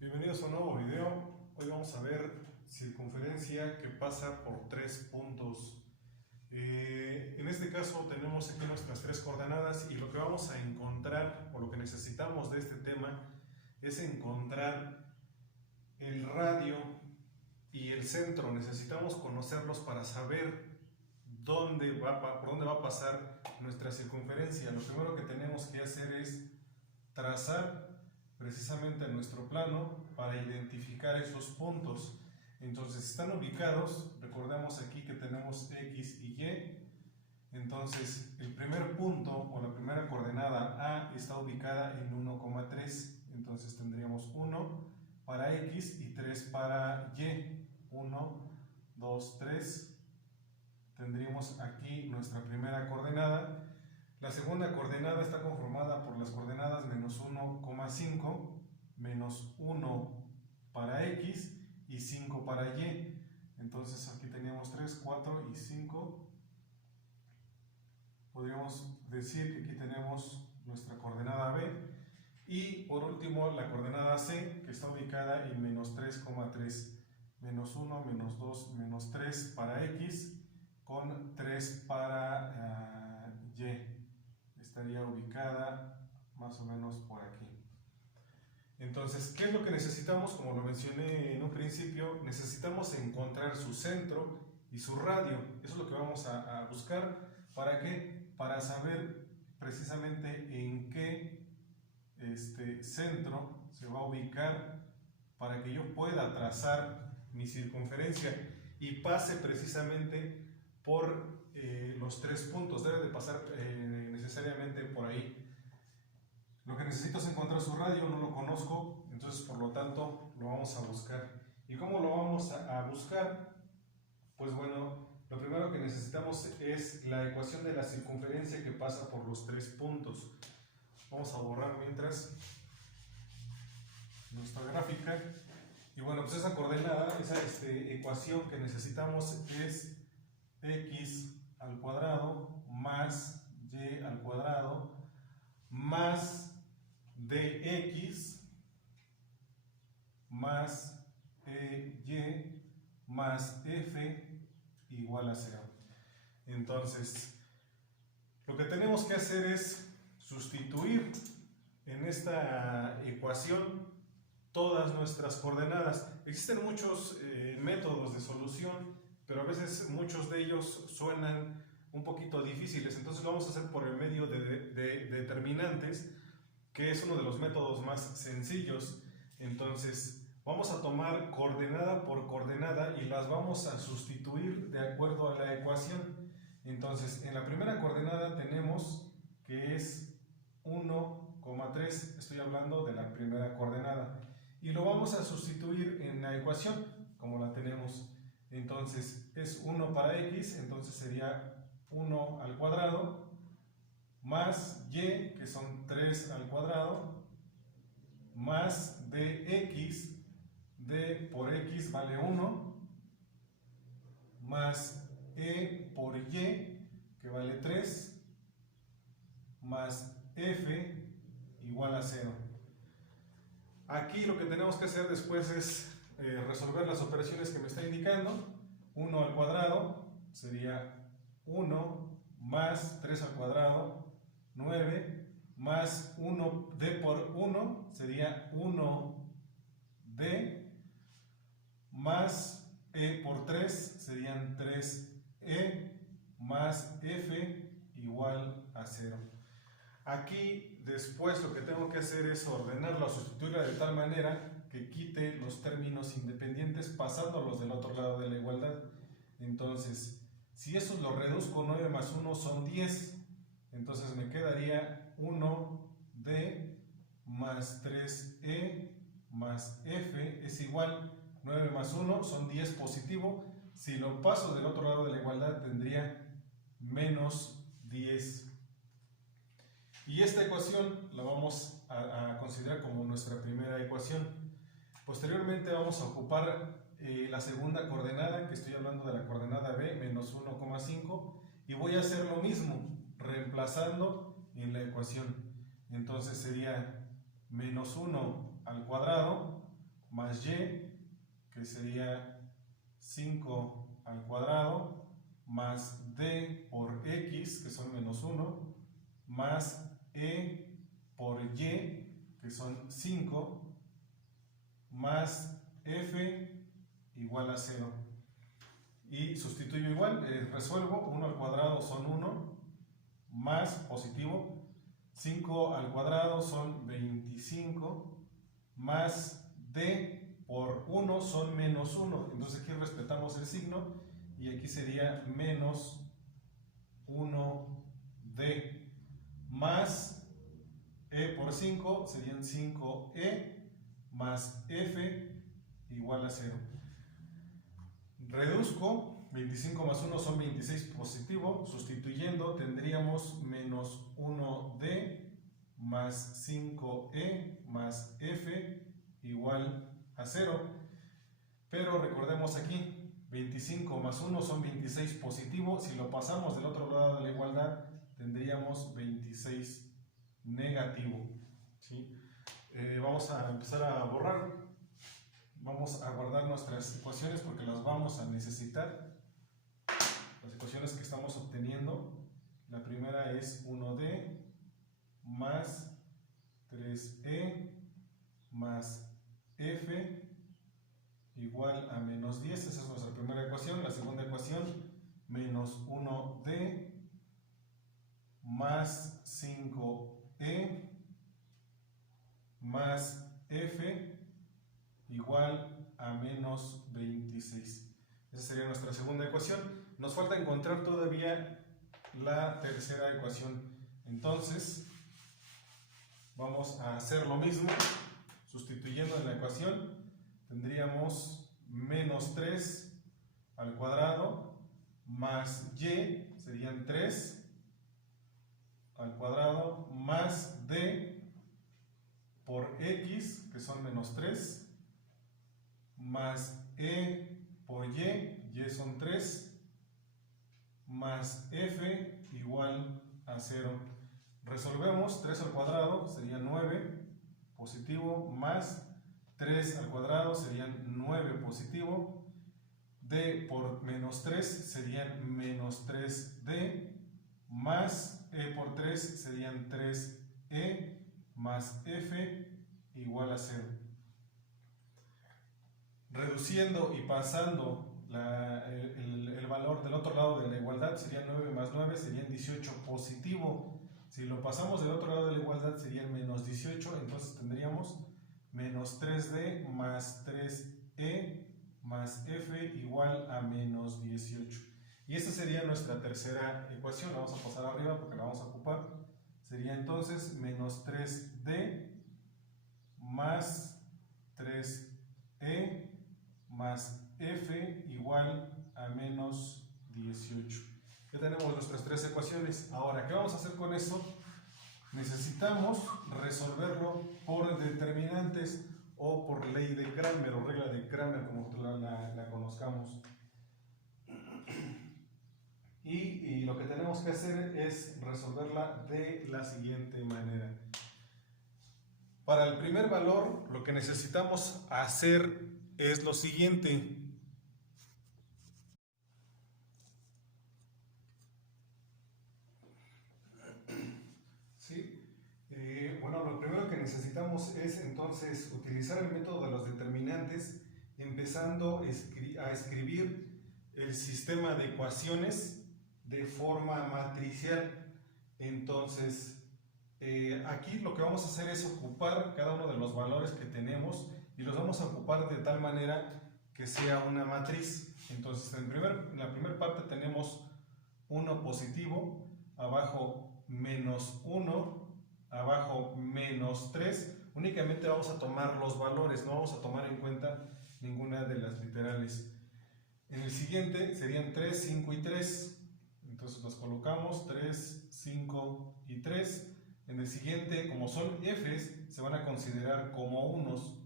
Bienvenidos a un nuevo video. Hoy vamos a ver circunferencia que pasa por tres puntos. En este caso tenemos aquí nuestras tres coordenadas y lo que vamos a encontrar o lo que necesitamos de este tema es encontrar el radio y el centro. Necesitamos conocerlos para saber por dónde va a pasar nuestra circunferencia. Lo primero que tenemos que hacer es trazar precisamente nuestro plano para identificar esos puntos. Entonces están ubicados, recordemos aquí que tenemos X y Y. Entonces el primer punto o la primera coordenada A está ubicada en 1,3. Entonces tendríamos 1 para X y 3 para Y. 1, 2, 3. Tendríamos aquí nuestra primera coordenada. La segunda coordenada está conformada por las coordenadas menos 1,5, menos 1 para X y 5 para Y. Entonces aquí teníamos 3, 4 y 5. Podríamos decir que aquí tenemos nuestra coordenada B. Y por último la coordenada C, que está ubicada en menos 3,3. Menos 1, menos 2, menos 3 para X con 3 para Y. Estaría ubicada más o menos por aquí. Entonces, ¿qué es lo que necesitamos? Como lo mencioné en un principio, necesitamos encontrar su centro y su radio. Eso es lo que vamos a buscar. ¿Para qué? Para saber precisamente en qué centro se va a ubicar para que yo pueda trazar mi circunferencia y pase precisamente por los tres puntos. Debe de pasar necesariamente por ahí. Lo que necesito es encontrar su radio, no lo conozco, entonces por lo tanto lo vamos a buscar. ¿Y cómo lo vamos a buscar? Pues bueno, lo primero que necesitamos es la ecuación de la circunferencia que pasa por los tres puntos. Vamos a borrar mientras nuestra gráfica. Y bueno, pues esa coordenada, esa ecuación que necesitamos es x al cuadrado más y al cuadrado más dx más y más f igual a 0. Entonces, lo que tenemos que hacer es sustituir en esta ecuación todas nuestras coordenadas. Existen muchos métodos de solución, pero a veces muchos de ellos suenan un poquito difíciles. Entonces lo vamos a hacer por el medio de determinantes, que es uno de los métodos más sencillos. Entonces vamos a tomar coordenada por coordenada y las vamos a sustituir de acuerdo a la ecuación. Entonces en la primera coordenada tenemos que es 1,3, estoy hablando de la primera coordenada, y lo vamos a sustituir en la ecuación como la tenemos. Entonces es 1 para x, entonces sería 1 al cuadrado más y, que son 3 al cuadrado, más dx, d por x vale 1, más e por y, que vale 3, más f igual a 0. Aquí lo que tenemos que hacer después es resolver las operaciones que me está indicando. 1 al cuadrado sería 1 más 3 al cuadrado, 9, más 1d por 1 sería 1d, más e por 3 serían 3e, más f igual a 0. Aquí después lo que tengo que hacer es ordenarla o sustituirla de tal manera que quite los términos independientes pasándolos del otro lado de la igualdad. Entonces, si eso lo reduzco, 9 más 1 son 10. Entonces me quedaría 1d más 3e más f es igual. 9 más 1 son 10 positivo. Si lo paso del otro lado de la igualdad tendría menos 10. Y esta ecuación la vamos a considerar como nuestra primera ecuación. Posteriormente vamos a ocupar la segunda coordenada, que estoy hablando de la coordenada B, menos 1,5, y voy a hacer lo mismo, reemplazando en la ecuación. Entonces sería menos 1 al cuadrado más y, que sería 5 al cuadrado, más d por x, que son menos 1, más e por y, que son 5, más f igual a 0. Y sustituyo igual, resuelvo, 1 al cuadrado son 1, más positivo, 5 al cuadrado son 25, más d por 1 son menos 1. Entonces aquí respetamos el signo y aquí sería menos 1d, más e por 5 serían 5e, más f igual a 0. Reduzco, 25 más 1 son 26 positivo, sustituyendo tendríamos menos 1d más 5e más f igual a 0. Pero recordemos aquí, 25 más 1 son 26 positivo, si lo pasamos del otro lado de la igualdad tendríamos 26 negativo. ¿Sí? Vamos a empezar a borrar. Vamos a guardar nuestras ecuaciones porque las vamos a necesitar. Las ecuaciones que estamos obteniendo, la primera es 1d más 3e más f igual a menos 10. Esa es nuestra primera ecuación. La segunda ecuación, menos 1d más 5e más f igual a menos 26. Esa sería nuestra segunda ecuación. Nos falta encontrar todavía la tercera ecuación. Entonces, vamos a hacer lo mismo. Sustituyendo en la ecuación, tendríamos menos 3 al cuadrado más y, serían 3 al cuadrado, más d por x, que son menos 3, más e por y son 3, más f igual a 0. Resolvemos, 3 al cuadrado sería 9 positivo, más 3 al cuadrado serían 9 positivo, d por menos 3 serían menos 3d, más e por 3 serían 3e, más f igual a 0. Reduciendo y pasando el valor del otro lado de la igualdad, serían 9 más 9, serían 18 positivo. Si lo pasamos del otro lado de la igualdad, serían menos 18, entonces tendríamos menos 3d más 3e más f igual a menos 18. Y esta sería nuestra tercera ecuación. La vamos a pasar arriba porque la vamos a ocupar. Sería entonces menos 3d más 3e más f igual a menos 18. Ya tenemos nuestras tres ecuaciones. Ahora, ¿qué vamos a hacer con esto? Necesitamos resolverlo por determinantes o por ley de Cramer o regla de Cramer, como la conozcamos. Y lo que tenemos que hacer es resolverla de la siguiente manera. Para el primer valor, lo que necesitamos hacer es lo siguiente. ¿Sí? Bueno, lo primero que necesitamos es entonces utilizar el método de los determinantes, empezando a escribir el sistema de ecuaciones de forma matricial. Entonces, aquí lo que vamos a hacer es ocupar cada uno de los valores que tenemos y los vamos a ocupar de tal manera que sea una matriz. Entonces, en la primera parte tenemos 1 positivo, abajo menos 1, abajo menos 3. Únicamente vamos a tomar los valores, no vamos a tomar en cuenta ninguna de las literales. En el siguiente serían 3, 5 y 3. Entonces los colocamos 3, 5 y 3. En el siguiente, como son f's, se van a considerar como unos.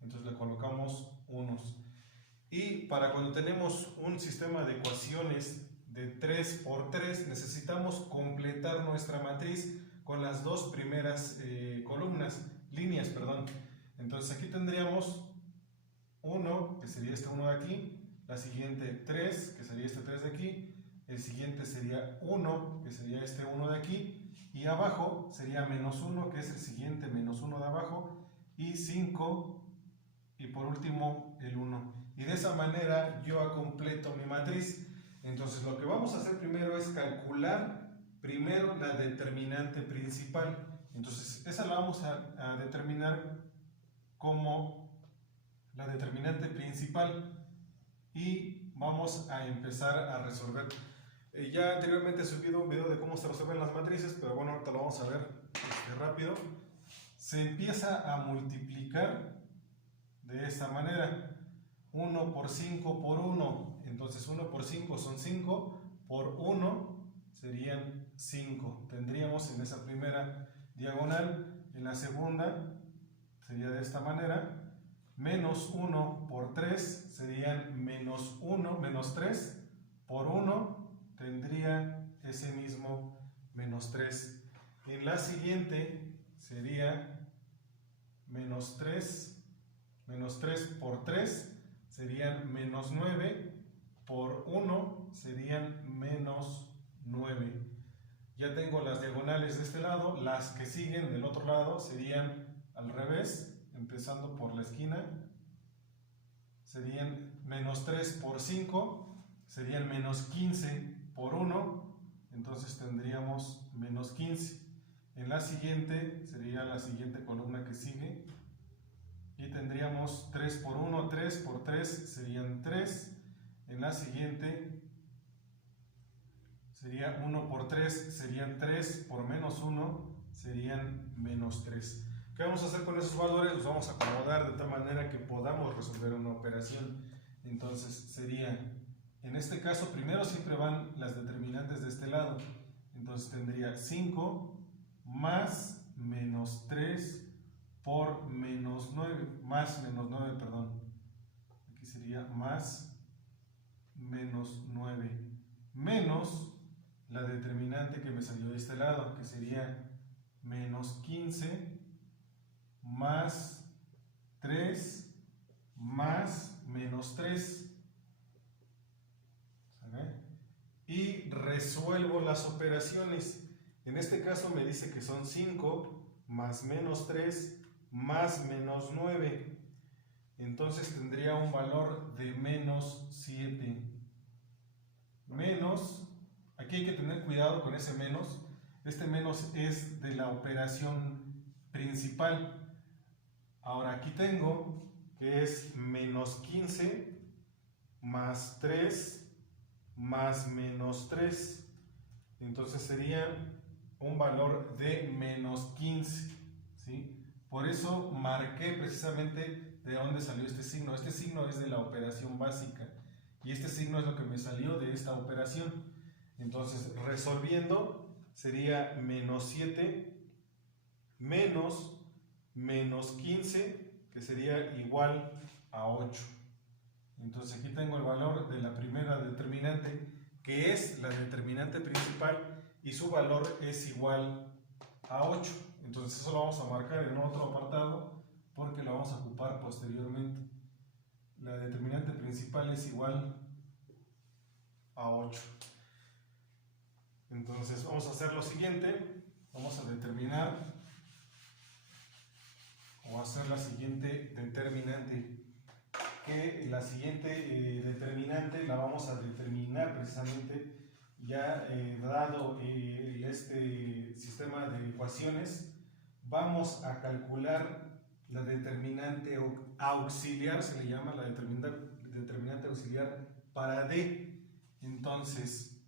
Entonces le colocamos unos. Y para cuando tenemos un sistema de ecuaciones de 3 por 3, necesitamos completar nuestra matriz con las dos primeras líneas. Entonces aquí tendríamos 1, que sería este 1 de aquí, la siguiente 3, que sería este 3 de aquí, el siguiente sería 1, que sería este 1 de aquí, y abajo sería menos 1, que es el siguiente menos 1 de abajo, y 5, y por último el 1. Y de esa manera yo completo mi matriz. Entonces lo que vamos a hacer primero es calcular primero la determinante principal. Entonces esa la vamos a determinar como la determinante principal y vamos a empezar a resolver. Ya anteriormente he subido un video de cómo se resuelven las matrices, pero bueno, ahorita lo vamos a ver rápido. Se empieza a multiplicar de esta manera: 1 por 5 por 1, entonces 1 por 5 son 5, por 1 serían 5. Tendríamos en esa primera diagonal. En la segunda sería de esta manera: menos 1 por 3 serían menos 1, menos 3, por 1 tendría ese mismo menos 3. En la siguiente sería menos 3 por 3 serían menos 9, por 1 serían menos 9. Ya tengo las diagonales de este lado, las que siguen del otro lado serían al revés, empezando por la esquina, serían menos 3 por 5, serían menos 15 por 1, entonces tendríamos menos 15. En la siguiente sería la siguiente columna que sigue, y tendríamos 3 por 1, 3 por 3 serían 3. En la siguiente sería 1 por 3 serían 3, por menos 1 serían menos 3. ¿Qué vamos a hacer con esos valores? Los vamos a acomodar de tal manera que podamos resolver una operación. Entonces sería, en este caso primero siempre van las determinantes de este lado, entonces tendría 5 más menos 3 por menos 9, más menos 9, perdón, aquí sería más menos 9, menos la determinante que me salió de este lado, que sería menos 15 más 3 más menos 3. ¿Sale? Y resuelvo las operaciones. En este caso me dice que son 5 más menos 3 más menos 9. Entonces tendría un valor de menos 7. Menos, aquí hay que tener cuidado con ese menos. Este menos es de la operación principal. Ahora aquí tengo que es menos 15 más 3 más menos 3. Entonces sería un valor de menos 15. ¿Sí? Por eso marqué precisamente de dónde salió este signo. Este signo es de la operación básica y este signo es lo que me salió de esta operación. Entonces, resolviendo, sería menos 7 menos menos 15, que sería igual a 8. Entonces aquí tengo el valor de la primera determinante, que es la determinante principal, y su valor es igual a 8. Entonces eso lo vamos a marcar en otro apartado porque lo vamos a ocupar posteriormente. La determinante principal es igual a 8. Entonces vamos a hacer lo siguiente. Vamos a determinar o hacer la siguiente determinante. Que la siguiente determinante la vamos a determinar precisamente ya dado este sistema de ecuaciones. Vamos a calcular la determinante auxiliar, se le llama la determinante auxiliar para D. Entonces,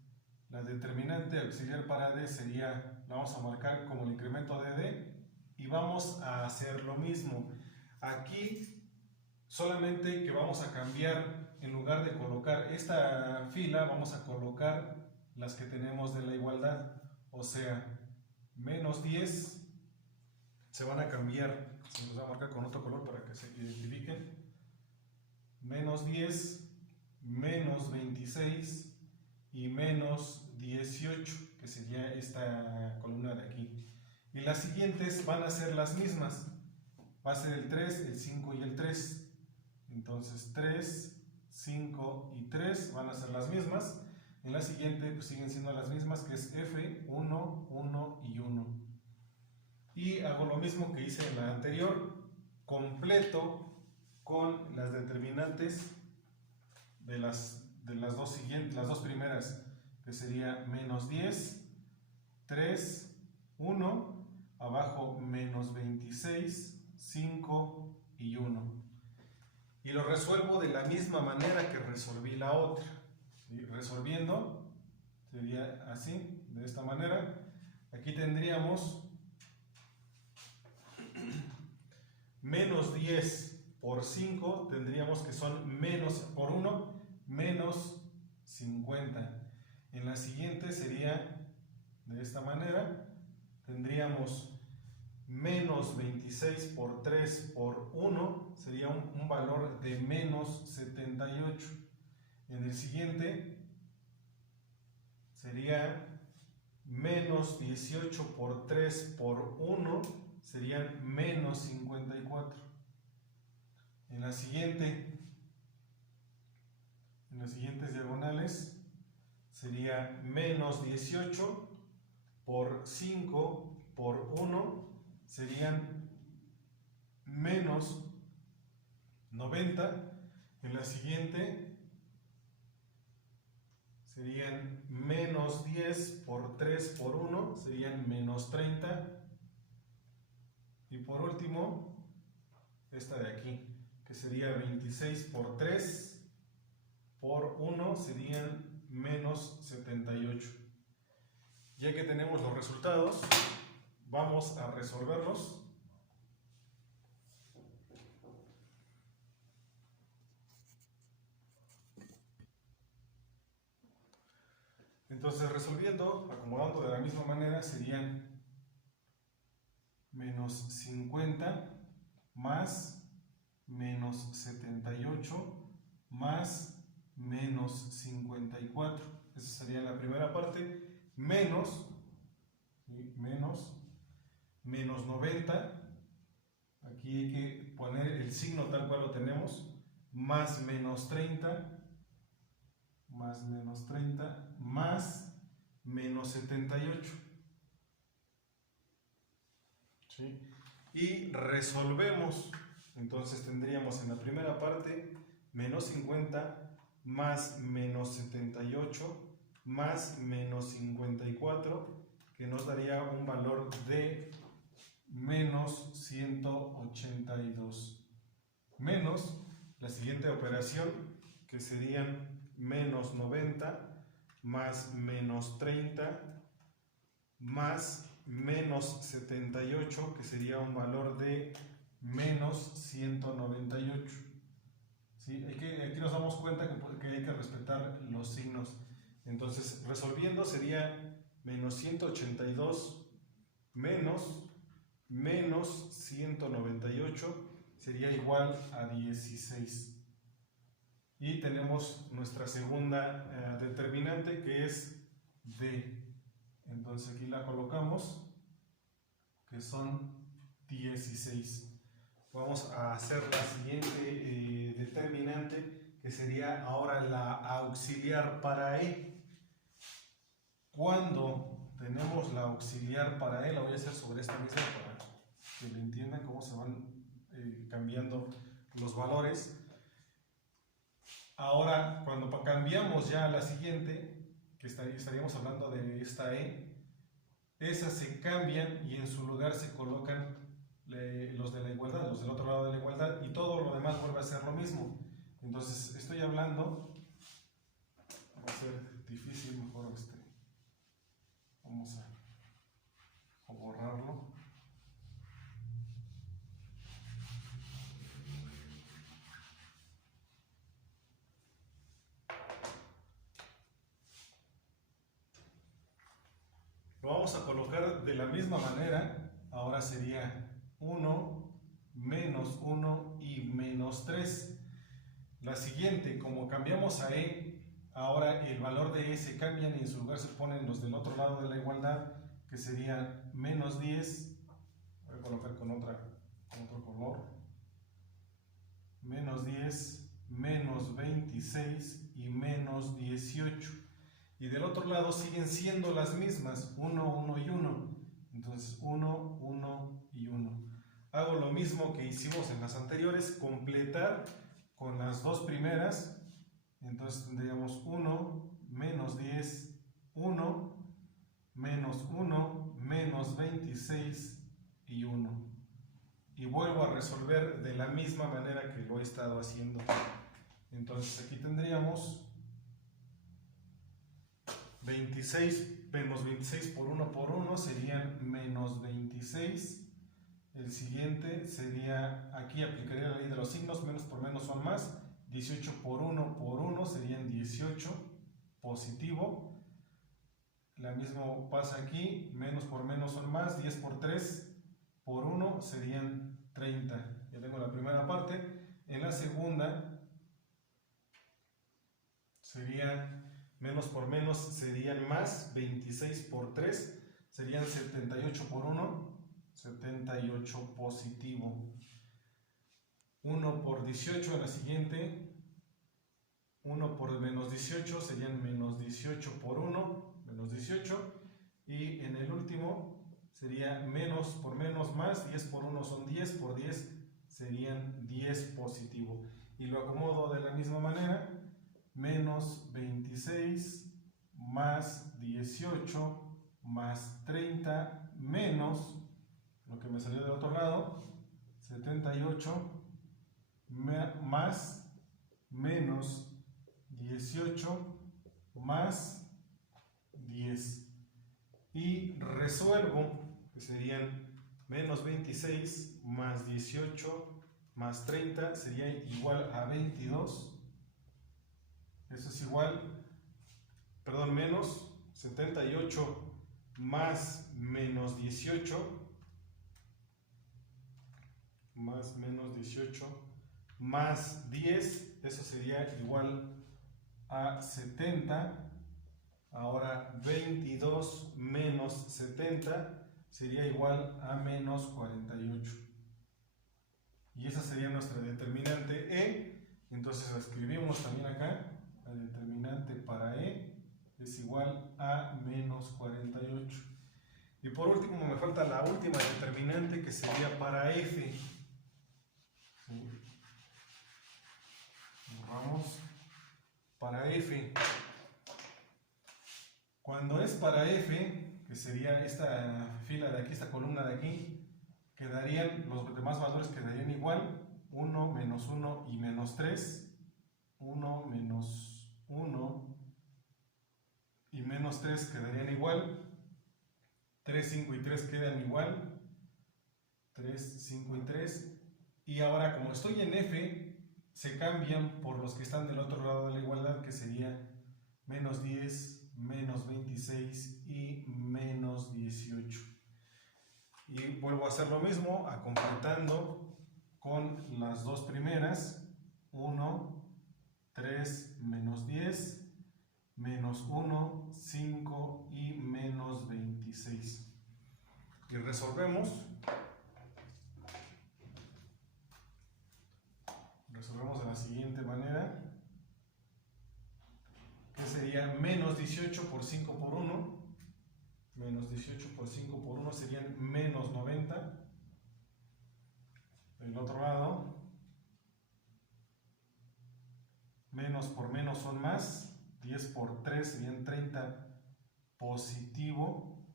la determinante auxiliar para D sería, la vamos a marcar como el incremento de D y vamos a hacer lo mismo. Aquí, solamente que vamos a cambiar, en lugar de colocar esta fila, vamos a colocar las que tenemos de la igualdad, o sea, menos 10 se van a cambiar, se los voy a marcar con otro color para que se identifiquen, menos 10, menos 26 y menos 18, que sería esta columna de aquí. Y las siguientes van a ser las mismas, va a ser el 3, el 5 y el 3. Entonces 3, 5 y 3 van a ser las mismas. En la siguiente pues siguen siendo las mismas, que es F, 1, 1 y 1. Y hago lo mismo que hice en la anterior, completo con las determinantes de las dos siguientes, las dos primeras, que sería menos 10, 3, 1, abajo menos 26, 5 y 1. Y lo resuelvo de la misma manera que resolví la otra. ¿Sí? Resolviendo sería así, de esta manera. Aquí tendríamos menos 10 por 5, tendríamos que son menos por 1, menos 50. En la siguiente sería de esta manera, tendríamos menos 26 por 3 por 1, sería un valor de menos 78. En el siguiente sería menos 18 por 3 por 1, serían menos 54. En las siguientes diagonales sería menos 18 por 5 por 1, serían menos 90. En la siguiente serían menos 10 por 3 por 1, serían menos 30. Y por último, esta de aquí, que sería 26 por 3 por 1, serían menos 78. Ya que tenemos los resultados, vamos a resolverlos. Entonces, resolviendo, acomodando de la misma manera, serían menos 50 más menos 78 más menos 54. Esa sería la primera parte. Menos 90. Aquí hay que poner el signo tal cual lo tenemos. Más menos 30. Más menos 30. Más menos 78. ¿Sí? Y resolvemos. Entonces tendríamos en la primera parte menos 50 más menos 78 más menos 54, que nos daría un valor de menos 182. Menos la siguiente operación, que serían menos 90 más menos 30 más menos 78, que sería un valor de menos 198. ¿Sí? Aquí nos damos cuenta que hay que respetar los signos. Entonces, resolviendo sería menos 182 menos 198 sería igual a 16. Y tenemos nuestra segunda determinante, que es D. Entonces aquí la colocamos, que son 16. Vamos a hacer la siguiente determinante, que sería ahora la auxiliar para E. Cuando tenemos la auxiliar para E, la voy a hacer sobre esta misma para que lo entiendan cómo se van cambiando los valores. Ahora, cuando cambiamos ya a la siguiente, que estaríamos hablando de esta E, esas se cambian y en su lugar se colocan los de la igualdad, los del otro lado de la igualdad, y todo lo demás vuelve a ser lo mismo. Entonces, estoy hablando, va a ser difícil, mejor vamos a borrarlo. Lo vamos a colocar de la misma manera. Ahora sería 1, menos 1 y menos 3. La siguiente, como cambiamos a E, ahora el valor de E se cambian y en su lugar se ponen los del otro lado de la igualdad, que serían menos 10. Voy a colocar con otro color. Menos 10 10, menos 26 y menos 18. Y del otro lado siguen siendo las mismas, 1, 1 y 1. Entonces 1, 1 y 1. Hago lo mismo que hicimos en las anteriores, completar con las dos primeras. Entonces tendríamos 1, menos 10, 1, menos 1, menos 26 y 1. Y vuelvo a resolver de la misma manera que lo he estado haciendo. Entonces aquí tendríamos 26 menos 26 por 1 serían menos 26. El siguiente sería, aquí aplicaría la ley de los signos, menos por menos son más. 18 por 1 serían 18, positivo. La misma pasa aquí, menos por menos son más. 10 por 3 por 1 serían 30. Ya tengo la primera parte. En la segunda sería menos por menos serían más. 26 por 3 serían 78 por 1, 78 positivo. 1 por 18 en la siguiente. 1 por menos 18 serían menos 18 por 1, menos 18. Y en el último sería menos por menos más. 10 por 1 son 10, por 10 serían 10 positivo. Y lo acomodo de la misma manera. Menos 26 más 18 más 30 menos lo que me salió del otro lado, 78 más menos 18 más 10. Y resuelvo, que serían menos 26 más 18 más 30 sería igual a 22. Eso es igual, perdón, menos 78 más menos 18 más menos 18 más 10, eso sería igual a 70. Ahora 22 menos 70 sería igual a menos 48. Y esa sería nuestra determinante E. Entonces la escribimos también acá. La determinante para E es igual a menos 48. Y por último me falta la última determinante, que sería para F. Vamos para F. Cuando es para F, que sería esta fila de aquí, esta columna de aquí, quedarían, los demás valores quedarían igual. 1, menos 1 y menos 3. 1, menos 1 y menos 3 quedarían igual. 3, 5 y 3 quedan igual. 3, 5 y 3. Y ahora, como estoy en F, se cambian por los que están del otro lado de la igualdad, que sería menos 10, menos 26 y menos 18. Y vuelvo a hacer lo mismo, completando con las dos primeras. 1, 3, menos 10, menos 1, 5 y menos 26. Y resolvemos. Resolvemos de la siguiente manera, que sería menos 18 por 5 por 1. Menos 18 por 5 por 1 serían menos 90. Del otro lado, menos por menos son más. 10 por 3 serían 30 positivo.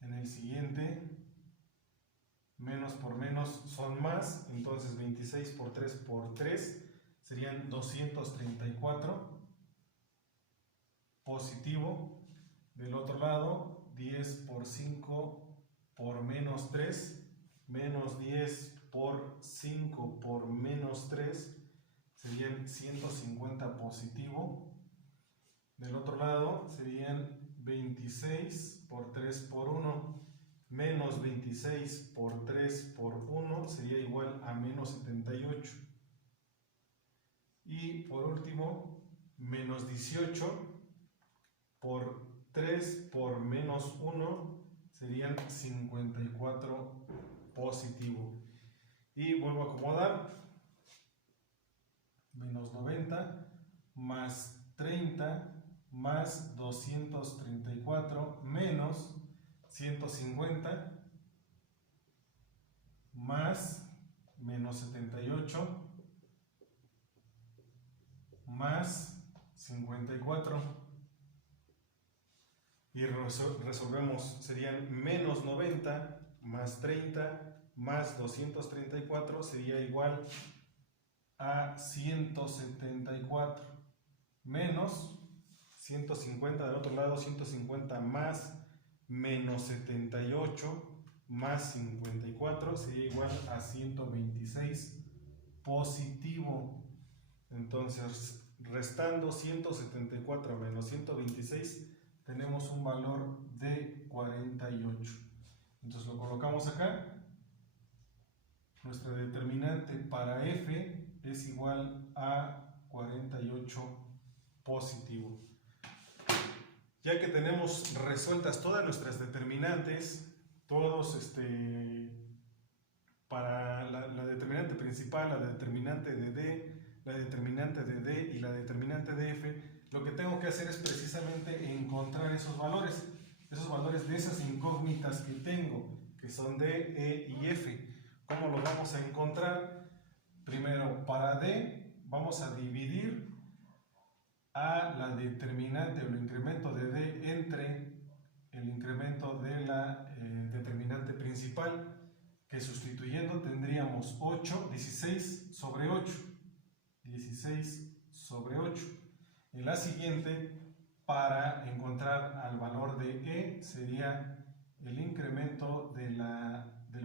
En el siguiente, menos por menos son más. Entonces 26 por 3 por 3 serían 234 positivo. Del otro lado, 10 por 5 por menos 3, menos 10 por 5 por menos 3 serían 150 positivo. Del otro lado serían 26 por 3 por 1, menos 26 por 3 por 1 sería igual a menos 78. Y por último, menos 18 por 3 por menos 1 serían 54 positivo. Y vuelvo a acomodar. menos 90 más 30 más 234 menos 150 más menos 78 más 54 y resolvemos, serían menos 90 más 30 más 234 sería igual a 174 menos 150 del otro lado, 150 más menos 78 más 54 sería igual a 126 positivo. Entonces, restando 174 menos 126, tenemos un valor de 48. Entonces lo colocamos acá. Nuestra determinante para F es igual a 48 positivo. Ya que tenemos resueltas todas nuestras determinantes, todos para la determinante principal, la determinante de D, la determinante de D y la determinante de F, lo que tengo que hacer es precisamente encontrar esos valores de esas incógnitas que tengo, que son D, E y F. ¿Cómo lo vamos a encontrar? Primero, para D vamos a dividir a la determinante o el incremento de D entre el incremento de la determinante principal, que sustituyendo tendríamos 16 sobre 8. 16 sobre 8. En la siguiente, para encontrar al valor de E, sería el incremento del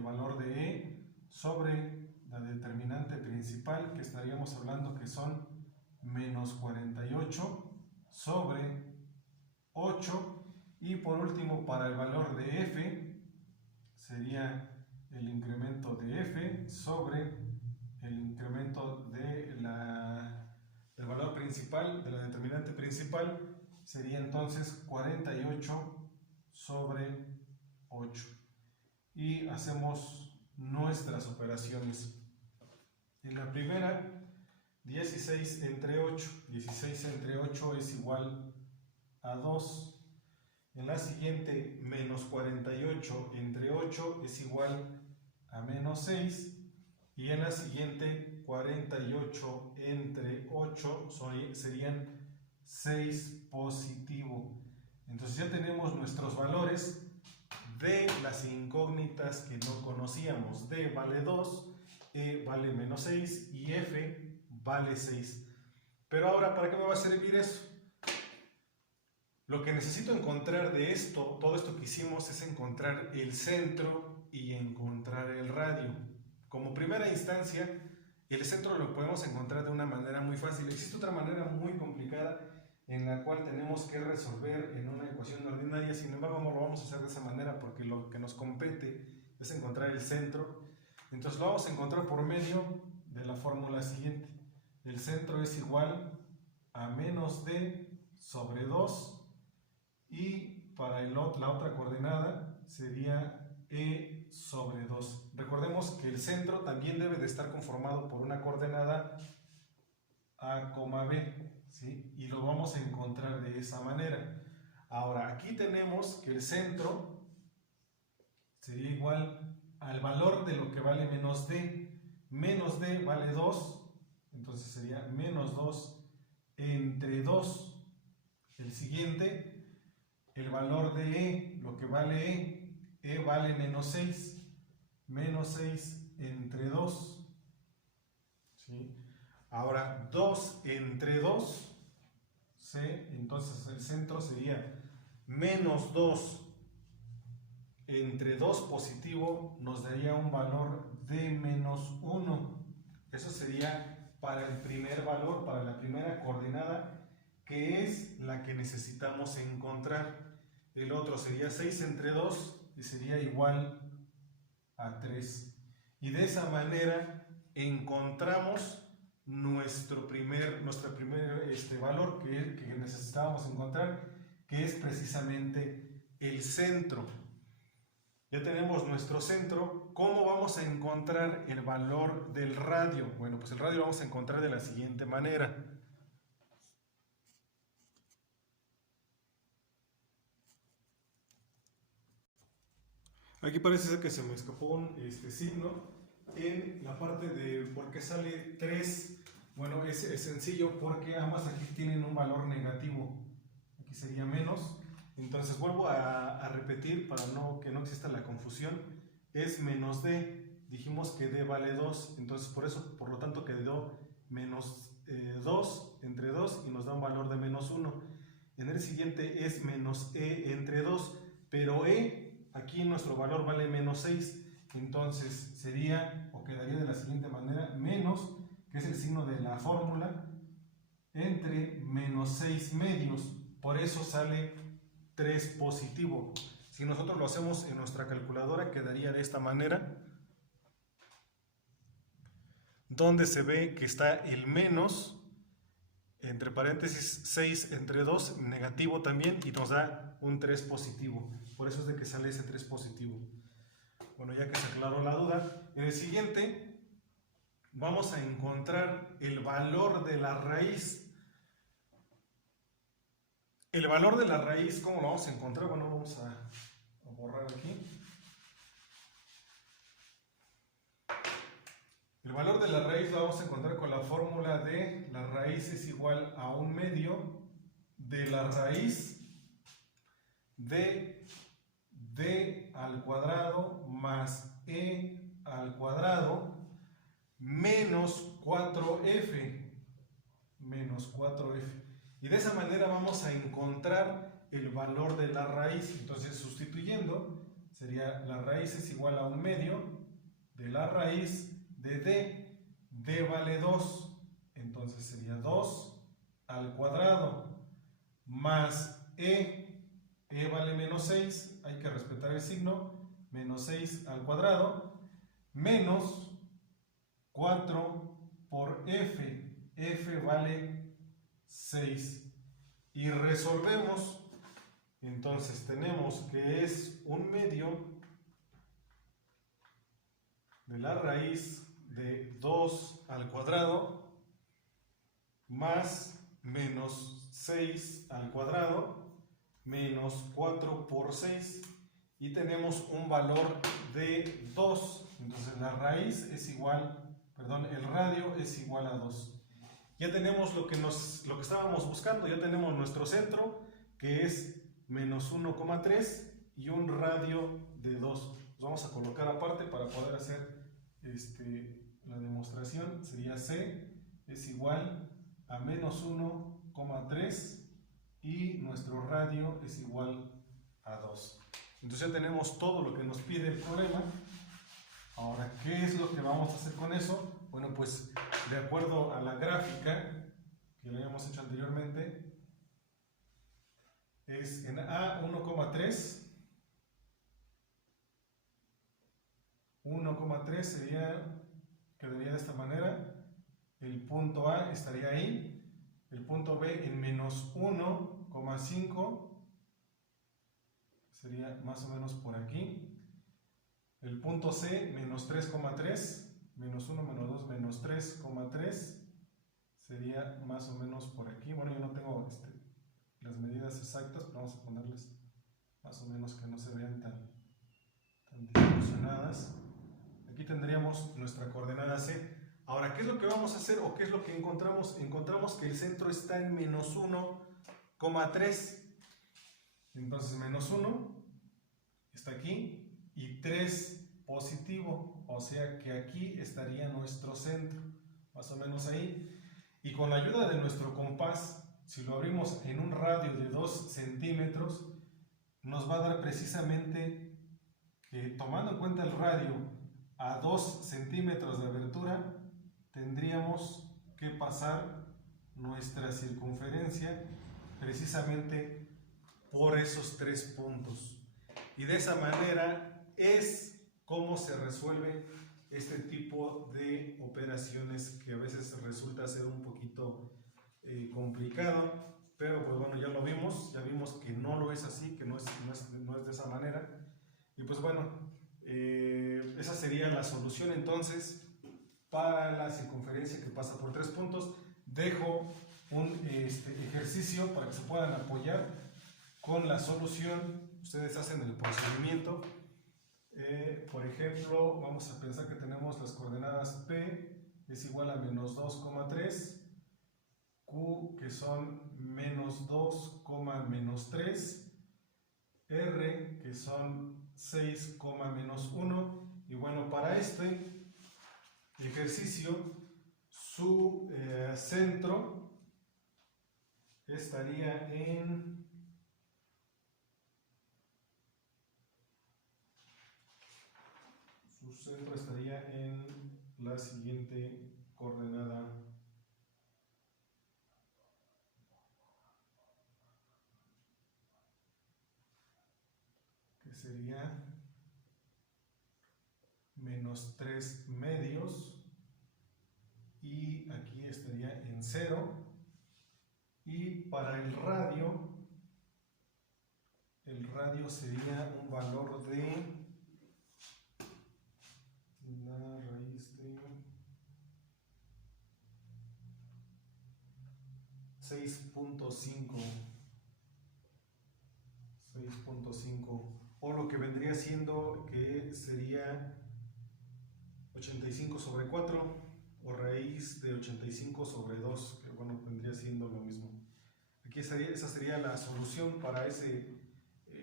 valor de E sobre la determinante principal, que estaríamos hablando que son menos 48 sobre 8. Y por último, para el valor de F, sería el incremento de F sobre el incremento del valor principal, de la determinante principal, sería entonces 48 sobre 8. Y hacemos nuestras operaciones. En la primera, 16 entre 8. 16 entre 8 es igual a 2. En la siguiente, menos 48 entre 8 es igual a menos 6. Y en la siguiente, 48 entre 8 serían 6 positivo. Entonces ya tenemos nuestros valores de las incógnitas que no conocíamos. D vale 2, E vale menos 6 y F vale 6. Pero ahora, ¿para qué me va a servir eso? Lo que necesito encontrar de esto, todo esto que hicimos, es encontrar el centro y encontrar el radio. Como primera instancia, el centro lo podemos encontrar de una manera muy fácil. Existe otra manera muy complicada en la cual tenemos que resolver en una ecuación ordinaria. Sin embargo, no lo vamos a hacer de esa manera porque lo que nos compete es encontrar el centro. Entonces lo vamos a encontrar por medio de la fórmula siguiente. El centro es igual a menos D sobre 2 y para la otra coordenada sería E sobre 2. Recordemos que el centro también debe de estar conformado por una coordenada A, B, ¿sí? Y lo vamos a encontrar de esa manera. Ahora, aquí tenemos que el centro sería igual al valor de lo que vale menos D. Menos D vale 2, entonces sería menos 2 entre 2. El siguiente, el valor de E, lo que vale E vale menos 6. Menos 6 entre 2. ¿Sí? Ahora, 2 entre 2, ¿sí? Entonces el centro sería menos 2 entre 2 positivo, nos daría un valor de menos 1. Eso sería para el primer valor, para la primera coordenada, que es la que necesitamos encontrar. El otro sería 6 entre 2 y sería igual a 3. Y de esa manera encontramos nuestro primer valor que necesitábamos encontrar, que es precisamente el centro. Ya tenemos nuestro centro. ¿Cómo vamos a encontrar el valor del radio? Bueno, pues el radio lo vamos a encontrar de la siguiente manera. Aquí parece ser que se me escapó un signo en la parte de por qué sale 3. Bueno, es sencillo porque ambas aquí tienen un valor negativo. Aquí sería menos. Entonces vuelvo a repetir para que no exista la confusión. Es menos D. Dijimos que D vale 2. Entonces por lo tanto quedó menos 2 entre 2 y nos da un valor de menos 1. En el siguiente es menos E entre 2. Pero E, aquí nuestro valor vale menos 6. Entonces sería o quedaría de la siguiente manera: menos, que es el signo de la fórmula, entre menos 6 medios. Por eso sale 3 positivo. Si nosotros lo hacemos en nuestra calculadora, quedaría de esta manera, donde se ve que está el menos, entre paréntesis 6 entre 2, negativo también, y nos da un 3 positivo. Por eso es de que sale ese 3 positivo. Bueno, ya que se aclaró la duda, en el siguiente vamos a encontrar el valor de la raíz. El valor de la raíz, ¿cómo lo vamos a encontrar? Bueno, vamos a borrar aquí. El valor de la raíz lo vamos a encontrar con la fórmula de la raíz es igual a 1/2 de la raíz de D al cuadrado más E al cuadrado menos 4F. Menos 4F. Y de esa manera vamos a encontrar el valor de la raíz. Entonces, sustituyendo, sería la raíz es igual a 1/2 de la raíz de D. D vale 2. Entonces sería 2 al cuadrado más E. E vale menos 6. Hay que respetar el signo. Menos 6 al cuadrado menos 4 por F. F vale 6. Y resolvemos. Entonces tenemos que es 1/2 de la raíz de 2 al cuadrado más menos 6 al cuadrado menos 4 por 6. Y tenemos un valor de 2. Entonces la raíz es igual, el radio es igual a 2. Ya tenemos lo que estábamos buscando. Ya tenemos nuestro centro, que es menos 1,3 y un radio de 2. Los vamos a colocar aparte para poder hacer la demostración. Sería C es igual a menos 1,3 y nuestro radio es igual a 2. Entonces ya tenemos todo lo que nos pide el problema. Ahora, ¿qué es lo que vamos a hacer con eso? Bueno, pues de acuerdo a la gráfica que le habíamos hecho anteriormente, es en A 1,3. 1,3 quedaría de esta manera. El punto A estaría ahí. El punto B en menos 1,5. Sería más o menos por aquí. El punto C, menos 3,3. Menos 1, menos 2, menos 3,3. Sería más o menos por aquí. Bueno, yo no tengo las medidas exactas, pero vamos a ponerles más o menos que no se vean tan distorsionadas. Aquí tendríamos nuestra coordenada C. Ahora, ¿qué es lo que vamos a hacer o qué es lo que encontramos? Encontramos que el centro está en menos 1,3. Entonces, menos 1 está aquí y 3 positivo. O sea que aquí estaría nuestro centro, más o menos ahí. Y con la ayuda de nuestro compás, si lo abrimos en un radio de 2 centímetros, nos va a dar precisamente que, tomando en cuenta el radio a 2 centímetros de abertura, tendríamos que pasar nuestra circunferencia precisamente por esos 3 puntos. Y de esa manera es como se resuelve este tipo de operaciones, que a veces resulta ser un poquito complicado, pero pues bueno, ya lo vimos, ya vimos que no lo es así, que no es de esa manera. Y pues bueno, esa sería la solución entonces para la circunferencia que pasa por 3 puntos. Dejo un ejercicio para que se puedan apoyar con la solución. Ustedes hacen el procedimiento. Por ejemplo, vamos a pensar que tenemos las coordenadas P es igual a menos 2,3, Q que son menos 2, menos 3, R que son 6, menos 1. Y bueno, para este ejercicio su centro estaría en la siguiente coordenada, que sería menos 3 medios, y aquí estaría en 0. Y para el radio sería un valor de la raíz de 6.5, o lo que vendría siendo que sería 85 sobre 4, o raíz de 85 sobre 2, que bueno, vendría siendo lo mismo. Aquí esa sería la solución para ese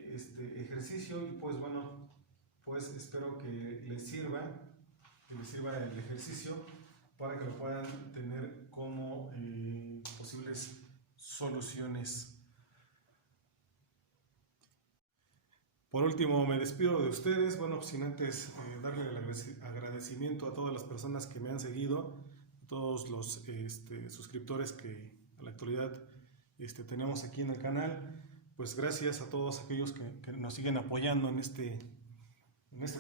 ejercicio. Y pues bueno, pues espero que les sirva el ejercicio para que lo puedan tener como posibles soluciones. Por último, me despido de ustedes, bueno, sin antes darle el agradecimiento a todas las personas que me han seguido, a todos los suscriptores que a la actualidad tenemos aquí en el canal. Pues gracias a todos aquellos que nos siguen apoyando en este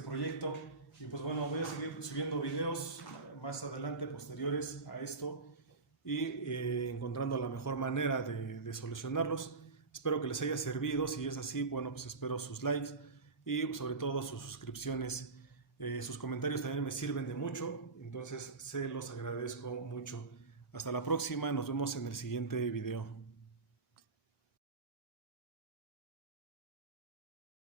proyecto. Y pues bueno, voy a seguir subiendo videos más adelante, posteriores a esto, y encontrando la mejor manera de solucionarlos. Espero que les haya servido. Si es así, bueno, pues espero sus likes y sobre todo sus suscripciones. Sus comentarios también me sirven de mucho, entonces se los agradezco mucho. Hasta la próxima, nos vemos en el siguiente video.